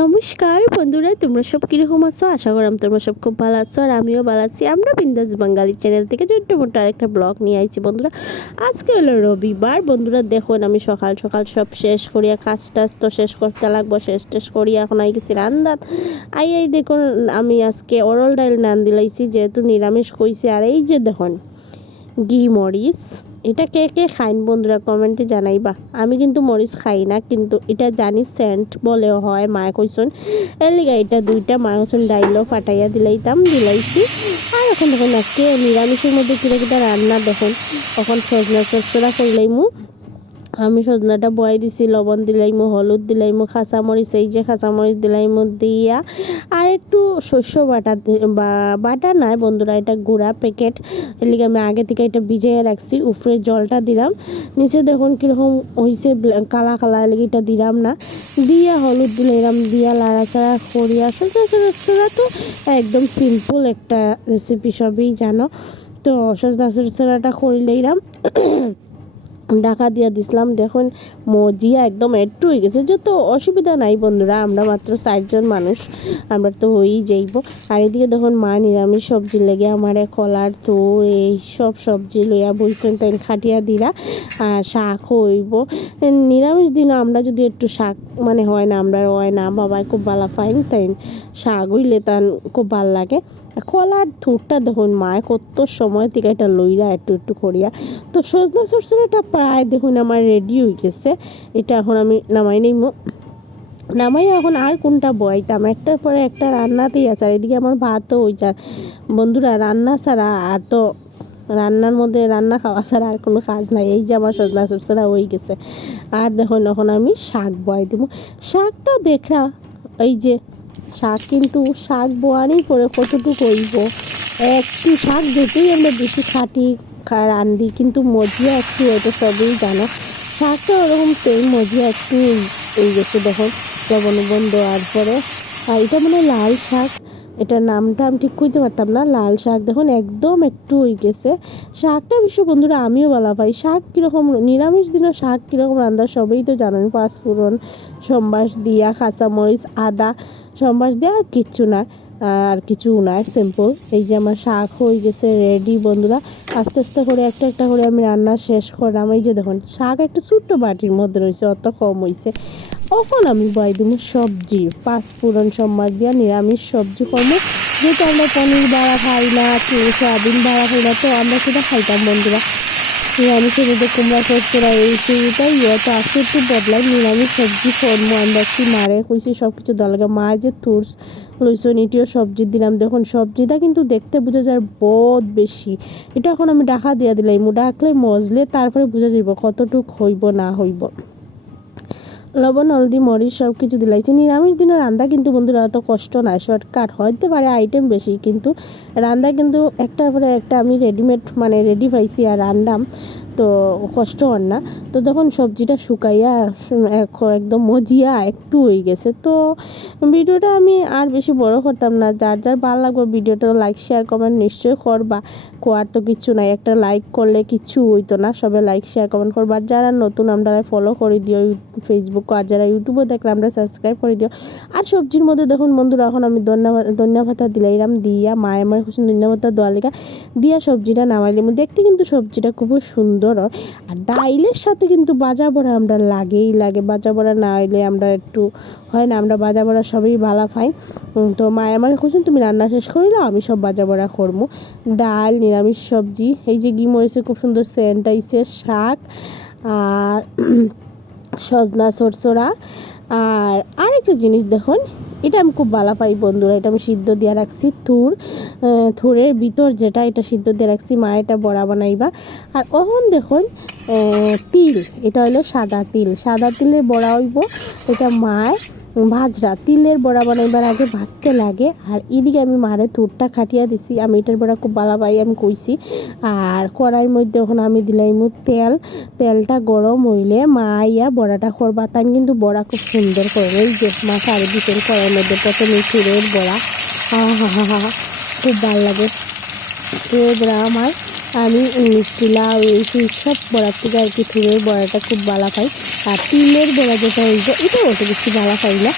নমস্কার বন্ধুরা, তোমরা সব কীরকম আছো? আশা করাম তোমরা সব খুব ভালো আছো আর আমিও ভালো আছি। আমরা বিন্দাস বাঙালি চ্যানেল থেকে ছোট্ট মোটো আরেকটা ব্লগ নিয়ে আইছি বন্ধুরা। আজকে হলো রবিবার। বন্ধুরা দেখুন আমি সকাল সকাল সব শেষ করিয়া কাজ টাজ তো শেষ করতে লাগবো, শেষ টেষ করিয়া এখন আই গেছি রান্দাত আই আই দেখুন আমি আজকে অরল ডাইল নান দিলাইছি যেহেতু নিরামিষ কইছে। আর এই যে দেখুন, ঘি, মরিচ এটা কে কে খাইন বন্ধুরা কমেন্টে জানাইবা। আমি কিন্তু মরিচ খাই না, কিন্তু এটা জানি সেন্ট বলেও হয়, মায়ে কইসন। এর লিগা এটা দুইটা, মায়ে কইসন ডাইলও ফাটাইয়া দিলাইতাম, দিলাইছি। আর এখন দেখুন আজকে নিরামিষের মধ্যে কিনা কিটা রান্না দেখুন। এখন সজনা চচ্চড়া করলাইমু আমি সজনাটা বয়াই দিছি, লবণ দিলাইমু হলুদ দিলাইমু কাঁচামরিচ এই যে কাঁচামরিচ দিলাইমু দিয়া। আর একটু শস্য বাটা বাটা নাই বন্ধুরা, এটা গুঁড়া প্যাকেট এলিগে আমি আগে থেকে এটা ভিজিয়ে রাখছি, উপরে জলটা দিলাম। নিচে দেখুন কীরকম হয়েছে কালা কালা এলিগে এটা দিলাম না। দিয়া হলুদ দিলাম, দিয়া লাড়াচাড়া করিয়া চচ্চড়া তো একদম সিম্পল একটা রেসিপি সবই, জানো? তো সজনা চচ্চড়াটা করিলাম ঢাকা দিয়া দিছিলাম। দেখুন, মজিয়া একদম একটু হয়ে গেছে। যত অসুবিধা নাই বন্ধুরা, আমরা মাত্র ষাটজন মানুষ, আমরা তো হয়েই যাইব। আর এদিকে দেখুন, মা নিরামিষ সবজি লেগে আমার কলার তো, এই সব সবজি লইয়া বইছেন তাই খাটিয়া দিলা শাক হইব। নিরামিষ দিন আমরা যদি একটু শাক মানে হয় না, আমরা হয় না, বাবাই খুব ভালো পাইন তাই শাক হইলে তান খুব ভালো লাগে। কলার থুরটা দেখুন মায় কত সময় থেকে এটা লইরা একটু একটু করিয়া। তো সজনা সরষেটা প্রায় দেখুন আমার রেডি হয়ে গেছে। এটা এখন আমি নামাই নিব নামাই এখন আর কোনটা বয়তাম একটার পরে একটা রান্নাতেই আছে, আর এদিকে আমার ভাতও ওই যা বন্ধুরা, রান্না ছাড়া আর তো রান্নার মধ্যে রান্না খাওয়া ছাড়া আর কোনো কাজ নাই। এই যে আমার সজনা সরষেরা হয়ে গেছে। আর দেখুন, এখন আমি শাক বয় দেবো শাকটা দেখা এই যে শাক, কিন্তু শাক বোয়ারই পরে কতটুকু হইব? একটু শাক যেতেই আমরা বেশি খাটি রান্ধি কিন্তু মজিয়া একটু এটা সবই জানো। শাকটা ওরকম সেম মজিয়া একটু এই গেছে দেখুন লবণ লবণ দেওয়ার পরে। আর এটা মানে লাল শাক। এটার নামটা আমি ঠিক করতে পারতাম না। লাল শাক, দেখুন, একদম একটু হয়ে গেছে। শাকটা বিশ্ব বন্ধুরা, আমিও বলা পাই। শাক কীরকম, নিরামিষ দিনও শাক কীরকম রান্না সবই তো জানেন। পাঁচফোড়ন, সম্বাস, দিয়া, কাঁচামরিচ, আদা। সম্বাস দিয়ে আর কিচ্ছু না, আর কিছু নাই সিম্পল এই যে আমার শাক হয়ে গেছে রেডি বন্ধুরা। আস্তে আস্তে করে একটা একটা করে আমি রান্না শেষ করলাম। এই যে দেখুন, শাক একটা ছোট্ট বাটির মধ্যে রয়েছে, অত কম হয়েছে এখন আমি বয় দিব সবজি পাঁচফোড়ন সম্বাস দিয়া নিরামিষ সবজি কমে যেহেতু আমরা পনির বাড়া খাই না সয়াবিন বাড়া খাই না, তো আমরা সেটা খাইতাম, বন্ধুরা। নিরামিষের মধ্যে কুমড়া চচ্চড়া এই সেইটাই ইয়ে তো আজকে একটু বদলাই নিরামিষ সবজি ফর্ম একটু মারে, কইছি সব কিছু দলগা মা যে তুরস, লইসন এটিও সবজি দিলাম। দেখুন, সবজিটা কিন্তু দেখতে বোঝা যায় বদ বেশি। এটা এখন আমি ডাকা দিয়া দিলাম। ডাকলে মজলে তারপরে বোঝা যাইব কতটুক হইব, না হইব। লবণ, হলদি, মরিচ সব কিছু দিলাইছি। নিরামিষ দিনের রান্না কিন্তু বন্ধুরা অত কষ্ট নাই। শর্টকাট। হয়তো পারে আইটেম বেশি, কিন্তু রান্না কিন্তু একটার পরে একটা আমি রেডিমেড মানে রেডি পাইছি আর রান্নাম তো কষ্ট হন না। তো তখন সবজিটা শুকাইয়া, এক- একদম মজিয়া একটু হয়ে গেছে। তো ভিডিওটা আমি আর বেশি বড় করতাম না। যার যার ভালো লাগবে ভিডিওটা লাইক শেয়ার কমেন্ট নিশ্চয়ই করবা। কোয়ার তো কিছু নাই। একটা লাইক করলে কিছু হইতো না। সবাই লাইক শেয়ার কমেন্ট করবা। যারা নতুন আমরা ফলো করে দিও ফেসবুক আর যারা ইউটিউবে দেখলে আমরা সাবস্ক্রাইব করে দিও। আর সবজির মধ্যে দেখুন বন্ধুরা, এখন আমি ধন্যবাদ ধন্যবাদ দিলাইরাম দিয়া মায়ের আমার খুশি ধন্যবাদ দেওয়া লেখা। দিয়া সবজিটা নামাইলাম দেখতে কিন্তু সবজিটা খুব সুন্দর আর ডাইলের সাথে কিন্তু বাজা বড়া আমরা লাগেই লাগে। বাজা বড়া না হইলে আমরা একটু হয় না, আমরা বাজা বড়া সবই ভালো পাই তো মায়ের আমার খুশি তুমি রান্না শেষ করিলে, আমি সব বাজা বড়া করব ডাল, নিরামিষ সবজি, এই যে গি মরিচে খুব সুন্দর সেন্ট আইসে শাক আর সজনা সরসরা আর আরেকটা জিনিস দেখুন, এটা আমি খুব ভালো পাই বন্ধুরা, এটা আমি সিদ্ধ দিয়ে রাখছি থুর থুরের ভিতর যেটা, এটা সিদ্ধ দিয়ে রাখছি, মা এটা বড়া বানাইবা। আর ওহন দেখুন তিল, এটা হলো সাদা তিল, সাদা তিলের বড়া হইব, এটা মায় ভাজরা তিলের বড়া বানাইবার আগে ভাজতে লাগে। আর এদিকে আমি মারে থুরটা খাটিয়া দিছি। আমি এটার বড়া খুব ভালো পাই আমি কইছি। আর কড়াইয়ের মধ্যে ওখানে আমি দিলাইমু তেল। তেলটা গরম হইলে মা আইয়া বড়াটা করবা। তাই কিন্তু বড়া খুব সুন্দর করে, এই যে মা সারি দিতেন কড়াইয়ের মধ্যে প্রথমে চুরের বড়া। হা হা হা, খুব ভালো লাগে। চুরের বড়া আমার আমি মিষ্টি, লাউ এই সেই সব বড়ার থেকে আর কি চুরের বড়াটা খুব ভালো পাই আর তিলের বড়া যেটা হইব এটাও অত বেশি ভালো পাই না।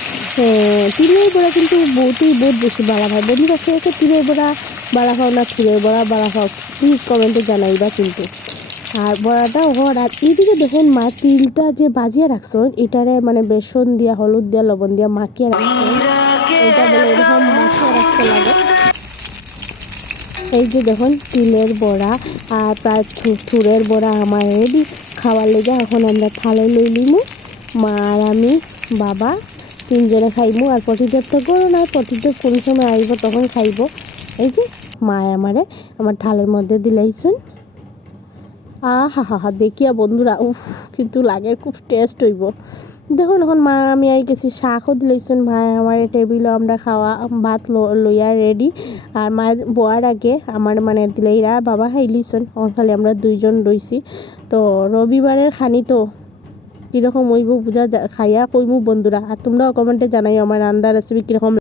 তিলের বড়া কিন্তু বহুতই, বহুত বেশি বালা হয় বন্ধুরা খেয়েছে তিলের বড়া বালা খাও না তিলের বড়া বালা খাও প্লিজ কমেন্টে জানাইবা কিন্তু। আর বড়াটা হওয়ার আর এদিকে দেখুন মা, তিলটা যে বাজিয়ে রাখছেন এটারে মানে বেসন দিয়া, হলুদ দিয়া, লবণ দিয়া মাখিয়ে রাখছেন এটা বলে এরকম মাখিয়ে রাখতে লাগে। এই যে দেখুন, তিলের বড়া আর প্রায় থুরের বড়া আমার রেডি খাওয়ার লেগে এখন আমরা থালে লই লিমু। মা আর আমি, বাবা তিনজনে খাইমু। আর পটিদেব তো করো না পটিদেব কোন সময় আইব তখন খাইব। এই যে মায় আমারে আমার থালের মধ্যে দিলাইছুন। আ হা হা হা দেখিয়া বন্ধুরা, উফ, কিন্তু লাগে, খুব টেস্ট হইব। দেখুন এখন মা, আমি আই গেছি শাকও দিলেছেন ভাই, আমার টেবিলও আমরা খাওয়া, ভাত লইয়া রেডি আর মা বোয়ার আগে আমার মানে দিলেইরা বাবা খাইলিছুন খালি আমরা দুইজন রইছি। তো রবিবারের খানি তো কীরকম হইব বুঝা খাইয়া কইমু বন্ধুরা, আর তোমরাও কমেন্টে জানাই আমার রান্দার রেসিপি কীরকম